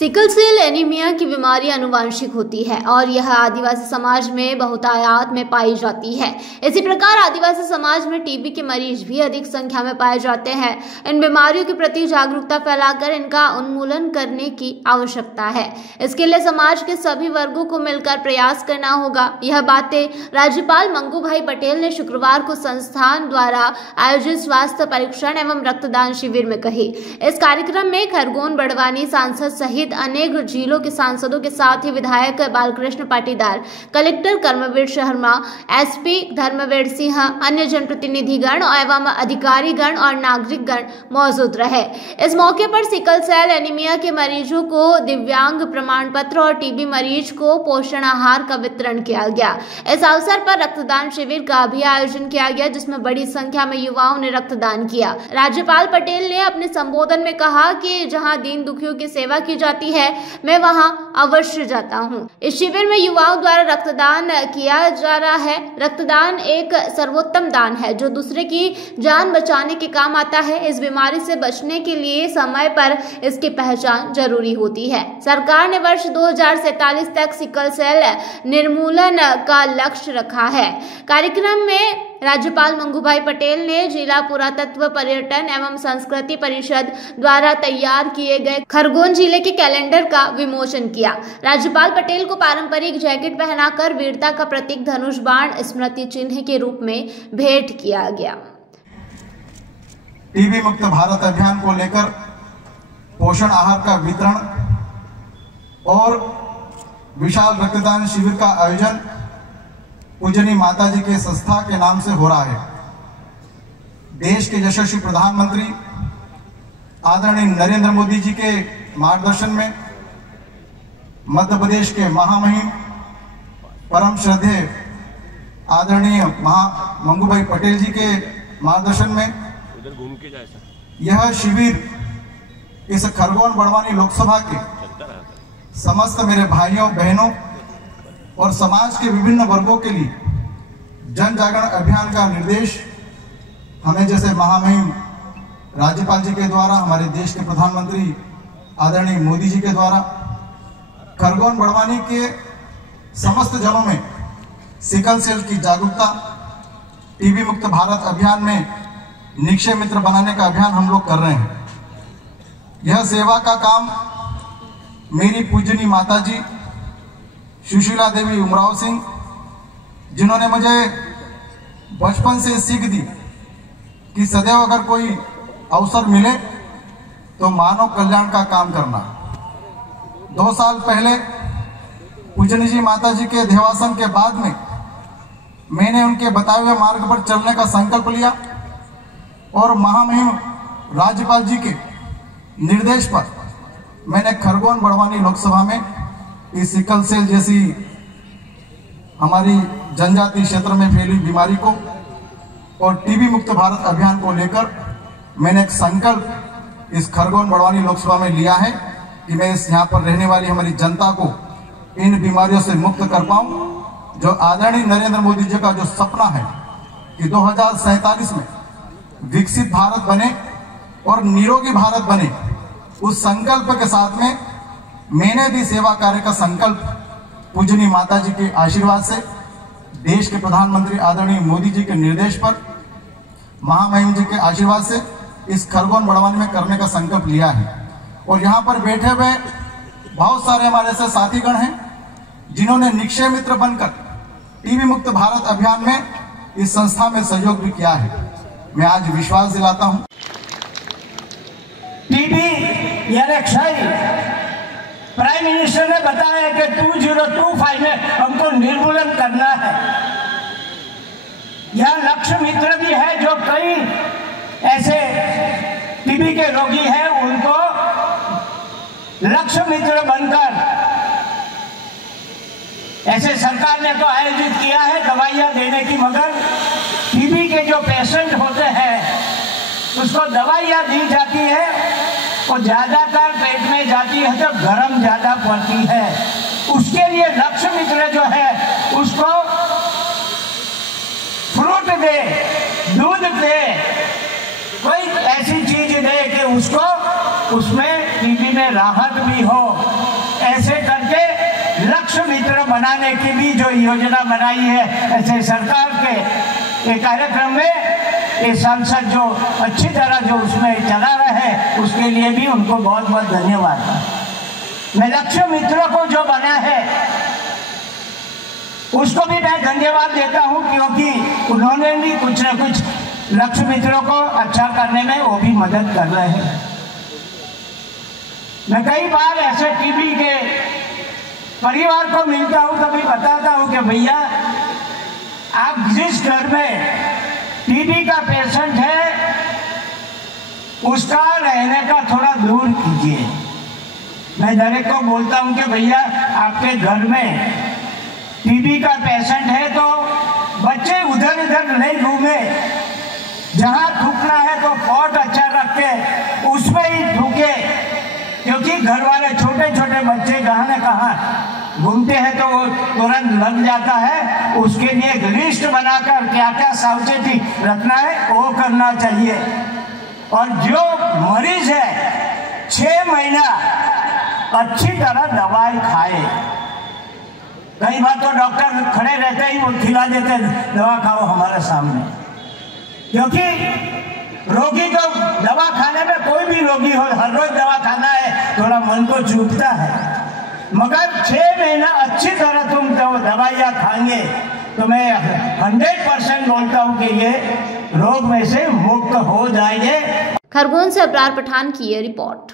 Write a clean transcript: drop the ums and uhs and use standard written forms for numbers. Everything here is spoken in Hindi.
सिकल सेल एनीमिया की बीमारी आनुवंशिक होती है और यह आदिवासी समाज में बहुतायत में पाई जाती है। इसी प्रकार आदिवासी समाज में टीबी के मरीज भी अधिक संख्या में पाए जाते हैं। इन बीमारियों के प्रति जागरूकता फैलाकर इनका उन्मूलन करने की आवश्यकता है। इसके लिए समाज के सभी वर्गों को मिलकर प्रयास करना होगा। यह बातें राज्यपाल मंगूभाई पटेल ने शुक्रवार को संस्थान द्वारा आयोजित स्वास्थ्य परीक्षण एवं रक्तदान शिविर में कही। इस कार्यक्रम में खरगोन बड़वानी सांसद सहित अनेक जिलों के सांसदों के साथ ही विधायक बालकृष्ण पाटीदार, कलेक्टर कर्मवीर शर्मा, एसपी धर्मवीर सिंह, अन्य जनप्रतिनिधिगण एवं अधिकारीगण और नागरिकगण मौजूद रहे। इस मौके पर सिकल सेल एनीमिया के मरीजों को दिव्यांग प्रमाण पत्र और टीबी मरीज को पोषण आहार का वितरण किया गया। इस अवसर पर रक्तदान शिविर का भी आयोजन किया गया, जिसमें बड़ी संख्या में युवाओं ने रक्तदान किया। राज्यपाल पटेल ने अपने संबोधन में कहा कि जहां दीन दुखियों की सेवा की जाती है, मैं वहां अवश्य जाता हूं। इस शिविर में युवाओं द्वारा रक्तदान किया जा रहा है। रक्तदान एक सर्वोत्तम दान है जो दूसरे की जान बचाने के काम आता है। इस बीमारी से बचने के लिए समय पर इसकी पहचान जरूरी होती है। सरकार ने वर्ष 2047 तक सिकल सेल निर्मूलन का लक्ष्य रखा है। कार्यक्रम में राज्यपाल मंगूभाई पटेल ने जिला पुरातत्व पर्यटन एवं संस्कृति परिषद द्वारा तैयार किए गए खरगोन जिले के कैलेंडर का विमोचन किया। राज्यपाल पटेल को पारंपरिक जैकेट पहनाकर वीरता का प्रतीक धनुष बाण स्मृति चिन्ह के रूप में भेंट किया गया। टीबी मुक्त भारत अभियान को लेकर पोषण आहार का वितरण और विशाल रक्तदान शिविर का आयोजन पूजनीय माताजी के संस्था के नाम से हो रहा है। देश के यशस्वी प्रधानमंत्री आदरणीय नरेंद्र मोदी जी के मार्गदर्शन में मध्य प्रदेश के महामहिम परम श्रद्धेय आदरणीय मंगूभाई पटेल जी के मार्गदर्शन में यह शिविर इस खरगोन बड़वानी लोकसभा के समस्त मेरे भाइयों बहनों और समाज के विभिन्न वर्गों के लिए जन जागरण अभियान का निर्देश हमें जैसे महामहिम राज्यपाल जी के द्वारा, हमारे देश के प्रधानमंत्री आदरणीय मोदी जी के द्वारा खरगोन बड़वानी के समस्त जनों में सिकल सेल की जागरूकता, टीबी मुक्त भारत अभियान में निक्षय मित्र बनाने का अभियान हम लोग कर रहे हैं। यह सेवा का काम मेरी पूजनीय माता जी सुशीला देवी उमराव सिंह, जिन्होंने मुझे बचपन से सीख दी कि सदैव अगर कोई अवसर मिले तो मानव कल्याण का काम करना। 2 साल पहले पूजनीय जी माता जी के देहावसान के बाद में मैंने उनके बताए हुए मार्ग पर चलने का संकल्प लिया और महामहिम राज्यपाल जी के निर्देश पर मैंने खरगोन बड़वानी लोकसभा में इस सिकल सेल जैसी हमारी जनजातीय क्षेत्र में फैली बीमारी को और टीबी मुक्त भारत अभियान को लेकर मैंने एक संकल्प इस खरगोन बड़वानी लोकसभा में लिया है कि मैं इस यहाँ पर रहने वाली हमारी जनता को इन बीमारियों से मुक्त कर पाऊं। जो आदरणीय नरेंद्र मोदी जी का जो सपना है कि 2047 में विकसित भारत बने और निरोगी भारत बने, उस संकल्प के साथ में मैंने भी सेवा कार्य का संकल्प पूजनीय माता जी के आशीर्वाद से, देश के प्रधानमंत्री आदरणीय मोदी जी के निर्देश पर, महामहिम जी के आशीर्वाद से इस खरगोन बड़वानी में करने का संकल्प लिया है। और यहाँ पर बैठे हुए बहुत सारे हमारे ऐसे साथीगण हैं जिन्होंने निक्षय मित्र बनकर टीबी मुक्त भारत अभियान में इस संस्था में सहयोग भी किया है। मैं आज विश्वास दिलाता हूँ टीबी यानी क्षय, प्राइम मिनिस्टर ने बताया कि 2025 में हमको निर्मूलन करना है। यह लक्ष्य मित्र भी है जो कई ऐसे टीबी के रोगी हैं, उनको लक्ष्य मित्र बनकर ऐसे सरकार ने तो आयोजित किया है दवाइयाँ देने की, मगर टीबी के जो पेशेंट होते हैं उसको दवाइयाँ दी जाती है और ज्यादातर पेट में जाती है तो गर्म ज्यादा पड़ती है। उसके लिए लक्ष्य मित्र जो है उसको फ्रूट दे, दूध दे, कोई ऐसी चीज दे कि उसको उसमें टीबी में राहत भी हो, ऐसे करके लक्ष्य मित्र बनाने की भी जो योजना बनाई है, ऐसे सरकार के ये कार्यक्रम में ये सांसद जो अच्छी तरह जो उसमें चला रहे हैं, उसके लिए भी उनको बहुत बहुत धन्यवाद। मैं लक्ष्य मित्रों को जो बना है उसको भी मैं धन्यवाद देता हूं, क्योंकि उन्होंने भी कुछ न कुछ लक्ष्य मित्रों को अच्छा करने में वो भी मदद कर रहे हैं। मैं कई बार ऐसे टीबी के परिवार को मिलता हूं, तभी बताता हूं कि भैया आप जिस घर में टीबी का पेशेंट है उसका रहने का थोड़ा दूर कीजिए। मैं दरेक को बोलता हूं कि भैया आपके घर में टीबी का पेशेंट है तो बच्चे उधर इधर नहीं घूमे, जहां थूकना है तो पॉट अच्छा रख के उसमें ही थूके, क्योंकि घर वाले छोटे छोटे बच्चे कहाँ न कहाँ घूमते हैं तो वो तुरंत लग जाता है। उसके लिए एक लिस्ट बनाकर क्या क्या सावचेती रखना है वो करना चाहिए। और जो मरीज है 6 महीना अच्छी तरह दवाई खाए। कई बार तो डॉक्टर खड़े रहते ही वो खिला देते दवा खाओ हमारे सामने, क्योंकि रोगी को दवा खाने में कोई भी रोगी हो हर रोज दवा खाना है, थोड़ा मन को चूकता है, मगर 6 महीना अच्छी तरह तुम दवाइयाँ खाएंगे तो मैं 100% बोलता हूँ कि ये रोग में से मुक्त हो जाएंगे। खरगोन से अबरार पठान की ये रिपोर्ट।